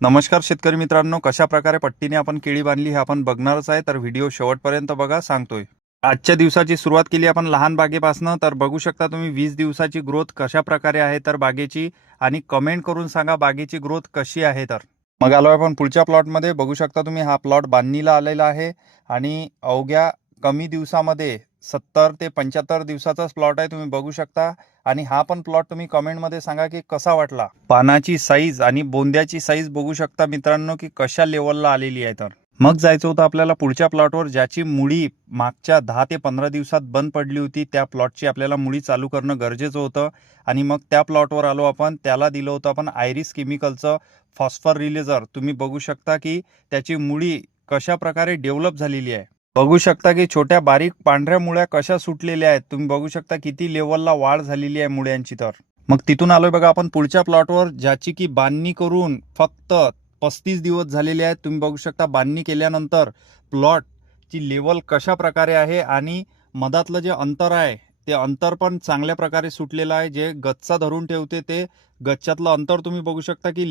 नमस्कार शेतकरी मित्रांनो, कशा प्रकारे पट्टीने आपण केळी बांधली हे आपण बघणारच आहे. तर व्हिडिओ शेवटपर्यंत बघा, सांगतोय. आजच्या दिवसाची सुरुवात केली आपण लहान बागेपासून. तर बघू शकता तुम्ही 20 दिवसाची ग्रोथ कशा प्रकारे आहे तर बागेची, आणि कमेंट करून सांगा बागेची ग्रोथ कशी आहे. तर मग आलो आपण पुढच्या प्लॉटमध्ये. बघू शकता तुम्ही हा प्लॉट बांधणीला आलेला आहे आणि अवघ्या कमी दिवसामध्ये 70 ते 75 दिवसाचाच प्लॉट आहे, तुम्ही बघू शकता. आणि हा पण प्लॉट तुम्ही कमेंटमध्ये सांगा की कसा वाटला. पानाची साईज आणि बोंद्याची साईज बघू शकता मित्रांनो की कशा लेवलला आलेली आहे. तर मग जायचं होतं आपल्याला पुढच्या प्लॉटवर, ज्याची मुळी मागच्या 10 ते 15 दिवसात बंद पडली होती. त्या प्लॉटची आपल्याला मुळी चालू करणं गरजेचं होतं. आणि मग त्या प्लॉटवर आलो आपण. त्याला दिलं होतं आपण आयरिस केमिकलचं फॉस्फर रिलीजर. तुम्ही बघू शकता की त्याची मुळी कशा प्रकारे डेव्हलप झालेली आहे. बघू शकता की छोट्या बारीक पांढऱ्या मुळ्या कशा सुटलेल्या आहेत. तुम्ही बघू शकता किती लेवलला वाढ झालेली आहे मुळ्यांची. तर मग तिथून आलोय बघा आपण पुढच्या प्लॉटवर, ज्याची की बांधणी करून फक्त 35 दिवस झालेले आहेत. तुम्ही बघू शकता बांधणी केल्यानंतर प्लॉटची लेवल कशा प्रकारे आहे, आणि मधातलं जे अंतर आहे ते अंतर पण चांगल्या प्रकारे सुटलेलं आहे. जे गच्चा धरून ठेवते ते गच्च्यातलं अंतर तुम्ही बघू शकता की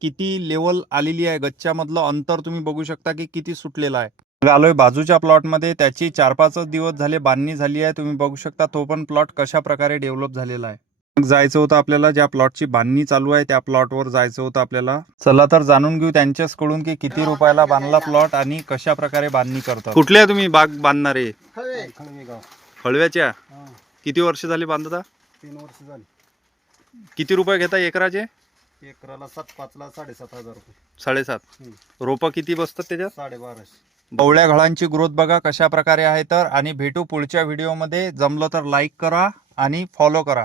किती लेवल आलेली आहे. गच्च्यामधलं अंतर तुम्ही बघू शकता की किती सुटलेलं आहे. मग आलोय बाजूच्या प्लॉटमध्ये. त्याची 4-5 दिवस झाले बांधणी झाली आहे. तुम्ही बघू शकता तो पण प्लॉट कशा प्रकारे डेव्हलप झालेला आहे. मग जायचं होतं आपल्याला, ज्या प्लॉटची बांधणी चालू आहे त्या प्लॉटवर जायचं होतं आपल्याला. चला तर जाणून घेऊ त्यांच्याकडून की किती रुपयाला बांधला प्लॉट आणि कशा प्रकारे बांधणी करतात. कुठल्या तुम्ही बाग बांधणारे? हळव्याच्या. किती वर्ष झाली बांधता? 3 वर्ष झाली. किती रुपये घेता एकराचे? एकराला 7-5ला 7,500 रुपये. 7.5. रोपं किती बसतात त्याच्यात? 1250. बवळ्या घडांची ग्रोथ बघा कशा प्रकारे आहे. तर आणि भेटू पुढच्या व्हिडिओमध्ये. जमलं तर लाईक करा आणि फॉलो करा.